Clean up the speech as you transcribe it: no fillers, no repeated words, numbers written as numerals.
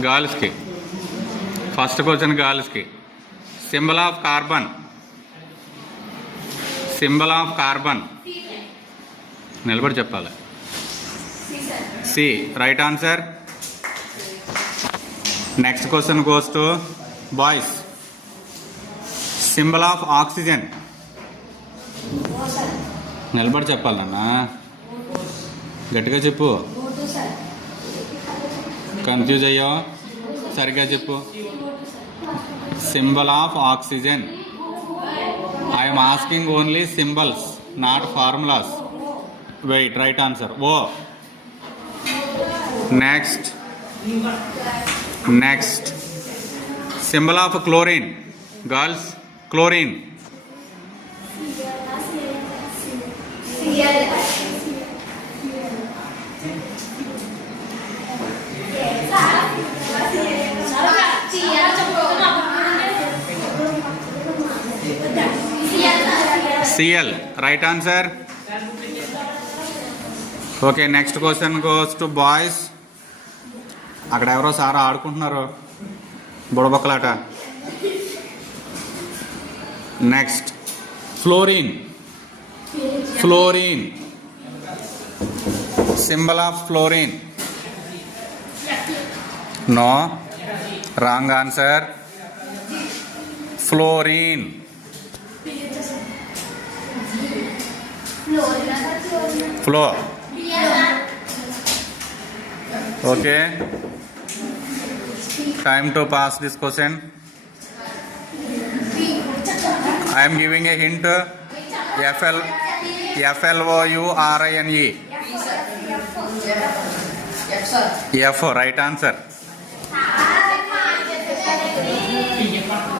గర్ల్స్కి. First question గర్ల్స్కి. Symbol of carbon. Symbol of carbon. నిలబడి చెప్పాలి. C. Right answer. Next question goes to boys. Symbol of oxygen. నిలబడి చెప్పాలి నాన్న, గట్టిగా చెప్పు. కన్ఫ్యూజ్ అయ్యో, సరిగ్గా చెప్పు. Symbol of oxygen. I'm asking only symbols, not formulas. Wait, right answer O. Next symbol of chlorine. Girls, chlorine. Cl. Right answer. Okay, next question goes to boys. అక్కడ ఎవరో సారా ఆడుకుంటున్నారు బుడబొక్కలాట. Next fluorine. Fluorine. Symbol of fluorine. No, wrong answer. Fluorine. ఫ్లో. Okay, time to pass this question. I am giving a hint. FLOURINE. F, right answer.